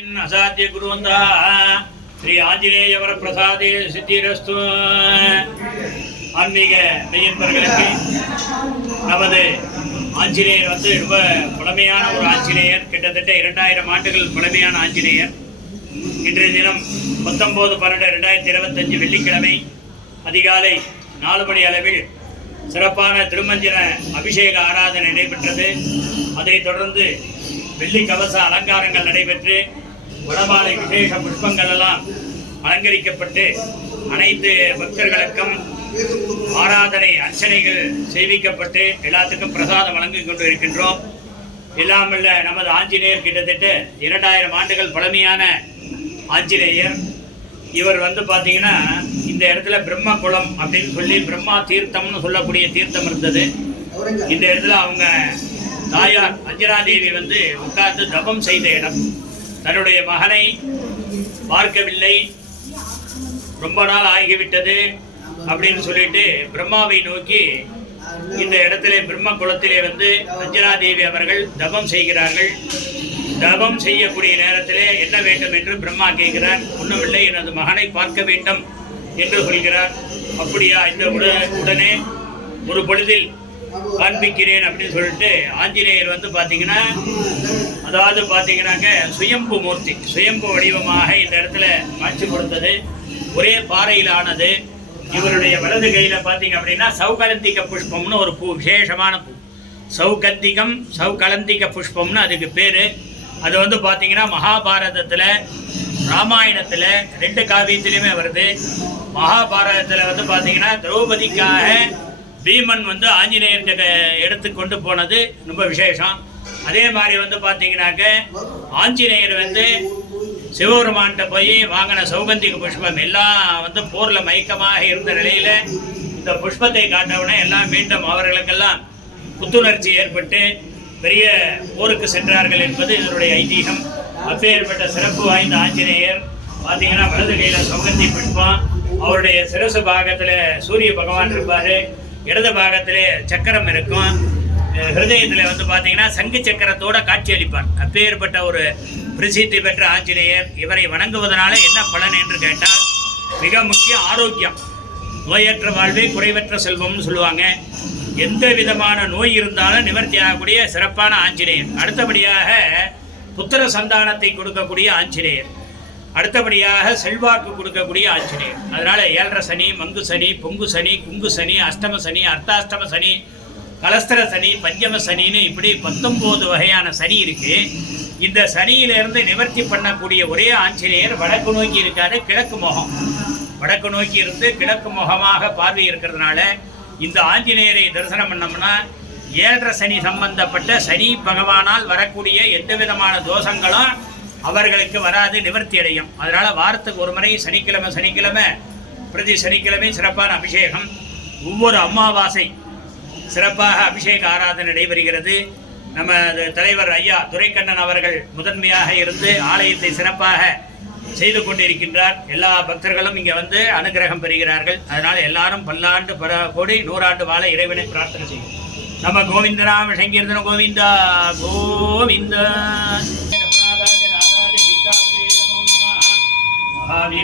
அசாத்திய குருவந்தா ஸ்ரீ ஆஞ்சநேயவர பிரசாதே சித்திரஸ்து ஆன்மீக மெய்யன்பர்களுக்கு நமது ஆஞ்சநேயர் வந்து ரொம்ப பழமையான ஒரு ஆஞ்சநேயர். கிட்டத்தட்ட இரண்டாயிரம் ஆண்டுகள் பழமையான ஆஞ்சநேயர். இன்றைய தினம் பத்தொம்போது பன்னெண்டு ரெண்டாயிரத்தி இருபத்தஞ்சு வெள்ளிக்கிழமை அதிகாலை நாலு மணி அளவில் சிறப்பான திருமஞ்சன அபிஷேக ஆராதனை நடைபெற்றது. அதைத் தொடர்ந்து வெள்ளி கவச அலங்காரங்கள் நடைபெற்று வடமாலை விசேஷ புஷ்பங்கள் எல்லாம் அலங்கரிக்கப்பட்டு அனைத்து பக்தர்களுக்கும் ஆராதனை அர்ச்சனைகள் செய்விக்கப்பட்டு எல்லாத்துக்கும் பிரசாதம் வழங்கி கொண்டு இருக்கின்றோம் இல்லாமல் நமது ஆஞ்சநேயர் கிட்டத்தட்ட இரண்டாயிரம் ஆண்டுகள் பழமையான ஆஞ்சநேயர். இவர் வந்து பார்த்தீங்கன்னா இந்த இடத்துல பிரம்ம குளம் அப்படின்னு சொல்லி பிரம்மா தீர்த்தம்னு சொல்லக்கூடிய தீர்த்தம் இருந்தது. இந்த இடத்துல அவங்க தாயார் அஞ்சனா தேவி வந்து உட்கார்ந்து தபம் செய்த இடம். தன்னுடைய மகனை பார்க்கவில்லை. ரொம்ப நாள் ஆகிவிட்டது அப்படின்னு சொல்லிட்டு பிரம்மாவை நோக்கி இந்த இடத்திலே பிரம்ம குளத்திலே வந்து அஞ்சனா தேவி அவர்கள் தபம் செய்கிறார்கள். தபம் செய்யக்கூடிய நேரத்திலே என்ன வேண்டும் என்று பிரம்மா கேட்கிறார். ஒன்றுமில்லை எனது மகனை பார்க்க வேண்டும் என்று சொல்கிறார். அப்படியா இந்த உடனே ஒரு பொழுதில் காண்பிக்கிறேன் அப்படின்னு சொல்லிட்டு ஆஞ்சநேயர் வந்து பார்த்தீங்கன்னா அதாவது பார்த்தீங்கன்னாக்க சுயம்பு மூர்த்தி சுயம்பு வடிவமாக இந்த இடத்துல காட்சி கொடுத்தது. ஒரே பாறையில் ஆனது இவருடைய வலது கையில் பார்த்தீங்க அப்படின்னா சௌகலந்திக புஷ்பம்னு ஒரு பூ விசேஷமான பூ. சௌகந்திகம் சௌகலந்திக புஷ்பம்னு அதுக்கு பேர். அது வந்து பார்த்தீங்கன்னா மகாபாரதத்தில் ராமாயணத்தில் ரெண்டு காவியத்திலையுமே வருது. மகாபாரதத்தில் வந்து பார்த்தீங்கன்னா திரௌபதிக்காக பீமன் வந்து ஆஞ்சநேயர்கிட்ட எடுத்து கொண்டு போனது. ரொம்ப விசேஷம். அதே மாதிரி வந்து பார்த்தீங்கன்னாக்க ஆஞ்சநேயர் வந்து சிவபெருமான்கிட்ட போய் வாங்கின சௌகந்திக புஷ்பம் எல்லாம் வந்து போரில் மயக்கமாக இருந்த நிலையில் இந்த புஷ்பத்தை காட்டவுடனே எல்லாம் மீண்டும் அவர்களுக்கெல்லாம் புத்துணர்ச்சி ஏற்பட்டு பெரிய போருக்கு சென்றார்கள் என்பது இதனுடைய ஐதீகம். அப்பேற்பட்ட சிறப்பு வாய்ந்த ஆஞ்சநேயர் பார்த்தீங்கன்னா வலது கையில் சௌகந்தி புஷ்பம் அவருடைய சிரசு பாகத்தில் சூரிய பகவான் இருப்பார் இடது பாகத்திலே சக்கரம் இருக்கும் ஹிருதயத்தில் வந்து பார்த்தீங்கன்னா சங்கு சக்கரத்தோட காட்சி அளிப்பார் அப்பேற்பட்ட ஒரு பிரசித்தி பெற்ற ஆஞ்சநேயர் இவரை வணங்குவதனால என்ன பலன் என்று கேட்டால் மிக முக்கிய ஆரோக்கியம். நோயற்ற வாழ்வே குறைவற்ற செல்வம்னு சொல்லுவாங்க. எந்த விதமான நோய் இருந்தாலும் நிவர்த்தி ஆகக்கூடிய சிறப்பான ஆஞ்சநேயர். அடுத்தபடியாக புத்திர சந்தானத்தை கொடுக்கக்கூடிய ஆஞ்சநேயர். அடுத்தபடியாக செல்வாக்கு கொடுக்கக்கூடிய ஆஞ்சநேயர். அதனால ஏழரை சனி மங்கு சனி பொங்கு சனி குங்கு சனி அஷ்டம சனி அர்த்தாஷ்டம சனி கலஸ்தர சனி பஞ்சம சனின்னு இப்படி பத்தொம்போது வகையான சனி இருக்கு. இந்த சனியிலிருந்து நிவர்த்தி பண்ணக்கூடிய ஒரே ஆஞ்சநேயர் வடக்கு நோக்கி இருக்காரு கிழக்கு முகம். வடக்கு நோக்கி இருந்து கிழக்கு முகமாக பார்வை இருக்கிறதுனால இந்த ஆஞ்சநேயரை தரிசனம் பண்ணோம்னா ஏழரை சனி சம்பந்தப்பட்ட சனி பகவானால் வரக்கூடிய எந்த விதமான தோஷங்களும் அவர்களுக்கு வராது நிவர்த்தி அடையும். அதனால வாரத்துக்கு ஒரு முறை சனிக்கிழமை சனிக்கிழமை பிரதி சனிக்கிழமை சிறப்பான அபிஷேகம். ஒவ்வொரு அமாவாசை சிறப்பாக அபிஷேக ஆராதனை நடைபெறுகிறது. நம்ம தலைவர் ஐயா துரைக்கண்ணன் அவர்கள் முதன்மையாக இருந்து ஆலயத்தை சிறப்பாக செய்து கொண்டிருக்கின்றார். எல்லா பக்தர்களும் இங்கே வந்து அனுகிரகம் பெறுகிறார்கள். அதனால் எல்லாரும் பல்லாண்டு பல கோடி நூறாண்டு வாழ இறைவனை பிரார்த்தனை செய்யும் நம்ம கோவிந்தராம சங்கீர்த்தன கோவிந்தா கோவிந்தா. சுவாமி